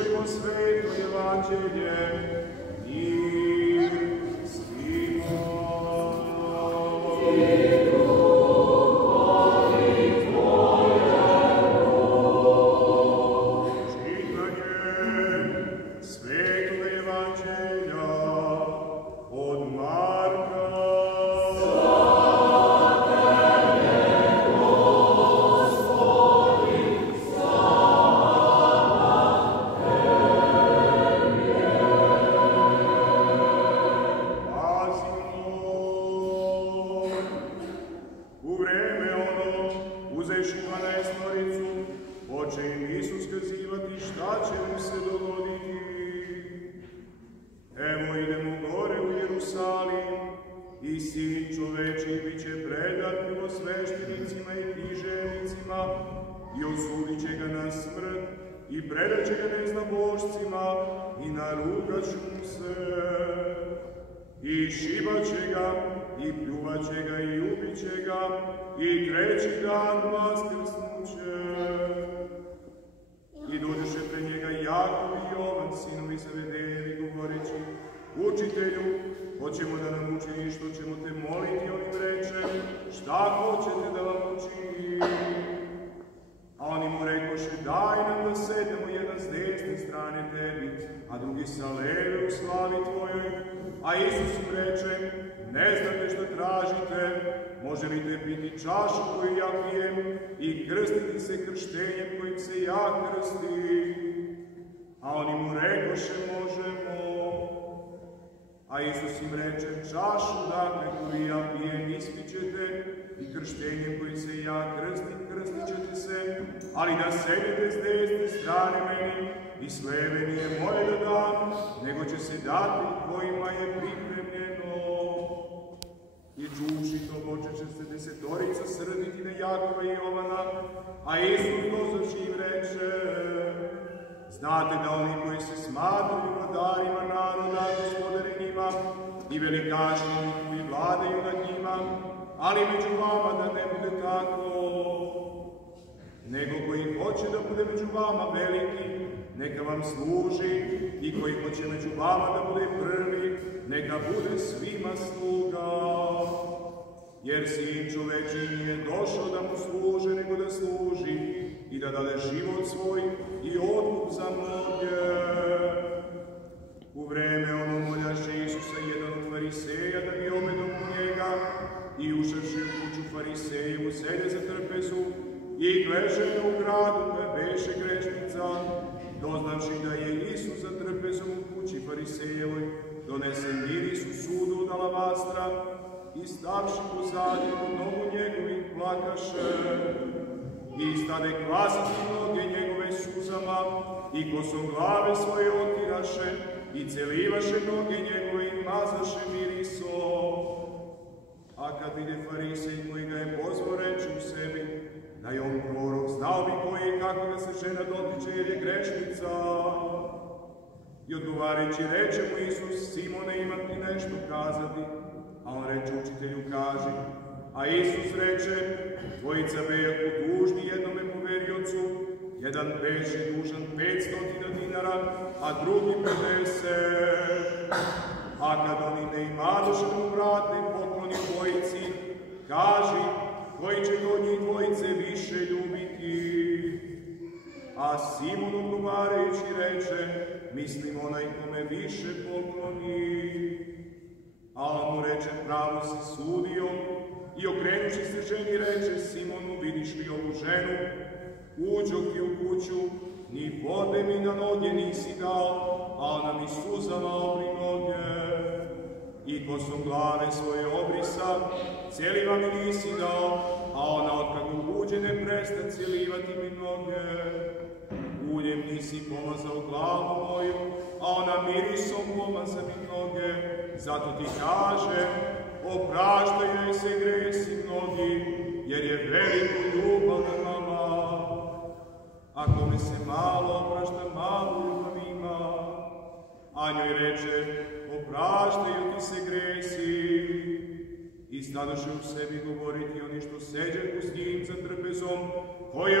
Slušajmo sveto evanđelje i svima. I osudit će ga na smrt, i predat će ga neznabošcima, i narugat ću mu se. I šibat će ga, i pljuvat će ga, i ubit će ga, i treći dan vaskrsnuće. I dođeše pred njega Jakov i Jovan, sinovi Zebedejevi, govoreći: Učitelju, hoćemo da nam učiniš što ćemo te moliti. On im reče: Šta hoćete da vam učinim? A oni mu rekoše: Daj nam da sednemo, jedan s desne strane tebi, a drugi sa leve u slavi tvojoj. A Isus im reče: Ne znate šta tražite, može li te piti čašu koju ja pijem i krstiti se krštenjem kojim se ja krstim? A oni mu rekoše: Možemo. A Isus im reče: Čašu dakle koju ja pijem ispit ćete, i krštenjem kojim se ja krstim, krstit ćete se, ali da sedete s desne strane meni i s leve nije moje da dam, nego će se dati kojima je pripremljeno. I čuvši to, počeše se desetorica srditi na Jakova i Jovana, a Isus dozavši im reče: Znate da oni koji se smatraju vladarima naroda, gospodare njima, i velikaši koji vladaju nad njima, ali među vama da ne bude tako. Nego koji hoće da bude među vama veliki, neka vam služi, i koji hoće među vama da bude prvi, neka bude svima sluga. Jer Sin čoveči nije došao da mu služe, nego da služi i da dade život svoj i otkup za mnoge. U vreme ono moljaše Isusa jedan od fariseja da bi obedo u njega, i ušavši u kuću farisejevu sede za trpezu, i gleže u gradu koja beše grešnica, doznavši da je Isus za trpezom u kući farisejevoj donese miris u sudu od alavastra, i stavši pozadnje u nogu njegovih plakaše, i stade kvasiti noge njegove suzama, i kosom glave svoje otiraše, i celivaše noge njegove i mazaše mirisom. A kad vide farisej koji ga je pozvao, reče u sebi da je on prorok, znao bi koji je kako da se žena dotiče jer je grešnica. I odgovarajući reče mu Isus: Simone, imam ti nešto kazati? A on reče: Učitelju, kaži. A Isus reče: Dvojica bejahu dužni jednome poveriocu, jedan beše dužan 500 dinara, a drugi 50. A kad oni ne imadoše mu vrate pokloni dvojici, kaži, koji će do njih dvojice više ljubiti? A Simon odgovarajući reče: Mislim onaj kome više pokloni. A on mu reče: Pravo si sudio. I okrenuši se ženi reče Simonu: Vidiš li ovu ženu? Uđoh ti u kuću, ni vode mi na noge nisi dao, a ona mi suzama obri noge. I kosom glave svoje obrisa, celiva mi nisi dao, a ona otkako uđe ne presta celivati mi noge. Uljem nisi pomazao glavu moju, a ona mirisom pomaza mi noge. Zato ti kažem, opraštaj joj se gresi mnogi, jer je veliku ljubav na nama. A kome se malo oprašta, malo ljubav ima. A njoj reče: Opraštaju ti se gresi. I stadoše u sebi govoriti oni što seđahu s njim za trpezom, ko je